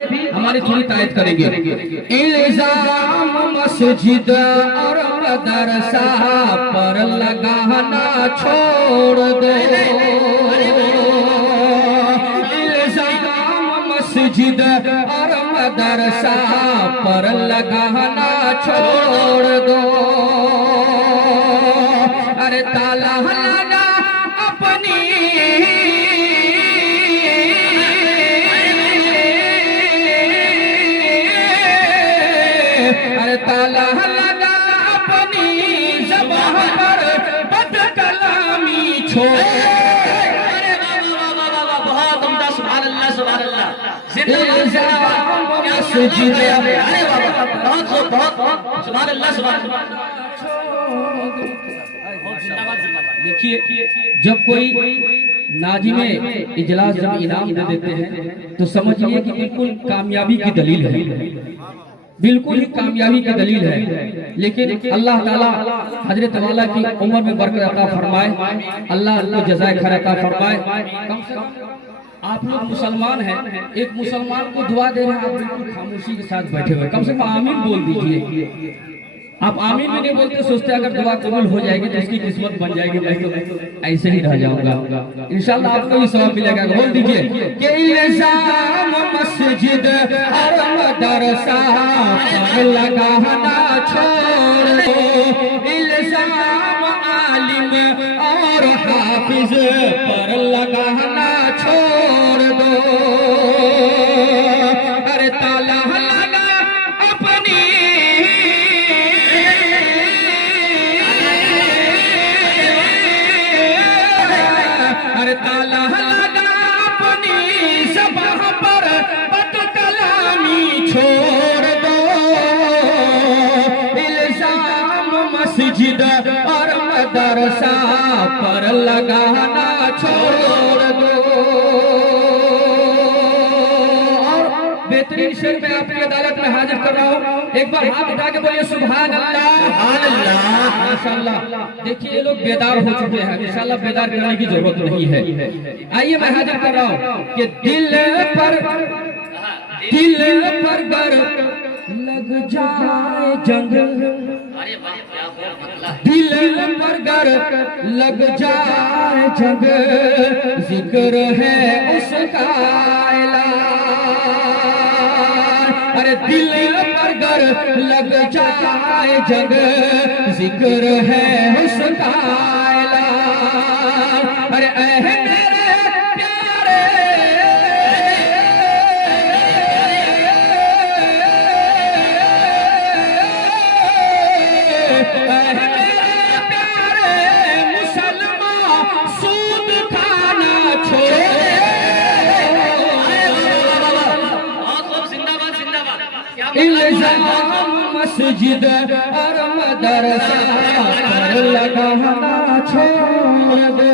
हमारी थोड़ी तायद करेंगे। इल्जाम मस्जिद और मदरसा पर लगाना छोड़ दो। इल्जाम मस्जिद और मदरसा पर लगाना छोड़ दो। अरे ताला लगा अपनी ताला लगा अपनी ज़बान पर बदकलामी छोड़। बहुत उम्दा, सुभान अल्लाह सुभान अल्लाह। बहुत सुभान अल्लाह सुभान अल्लाह। देखिए, जब कोई नाज़िमे इजलास जब इनाम दे देते हैं तो समझिए कि बिल्कुल कामयाबी की दलील है, बिल्कुल ही कामयाबी की दलील है। लेकिन अल्लाह ताला हजरत वाला की उम्र में बरकत अता फरमाए, अल्लाह उनको जज़ाए खैर अता फरमाए। कम से कम आप लोग मुसलमान हैं, एक मुसलमान को दुआ दे रहे हैं, आप बिल्कुल खामोशी के साथ बैठे हुए, कम से कम आमीन बोल दीजिए। आप आमीन भी नहीं बोलते, सोचते अगर दुआ कबूल हो जाएगी तो उसकी किस्मत बन जाएगी, मैं तो ऐसे ही रह जाऊंगा। इंशाल्लाह आपको भी सवाब मिलेगा। बोल दीजिए कि इल्जाम मस्जिद और मदरसा पर लगाना छोड़ दो। इल्जाम आलिम और हाफिज पर लगाना छोड़ दो। अरे ताला लगा अपनी ताला लगा अपनी ज़बान पर बदकलामी छोड़ दो। इल्जाम मस्जिद और मदरसा पर लगाना छोड़ दो। और बेहतरीन शेर में आपकी अदालत में हाजिर कर रहा हूँ, एक बार हाथ उठा के बोलिए सुभान अल्लाह सुभान अल्लाह। माशाअल्लाह, देखिए ये लोग बेदार हो चुके हैं, इंशाल्लाह बेदार करने की जरूरत नहीं है। आइए मैं हाजिर कर रहा हूँ कि दिल पर गर लग जाए जंग, दिल पर गर लग जाए जंग, जिक्र है उसका ऐलान। अरे दिल पर गर लग जाए जंग, जिक्र है उसका ऐलान। अरे मेरे प्यारे मुसलमान सूद खाना छोड़े। इल्जाम मस्जिद और मदरसा पर लगाना छोड़ दो।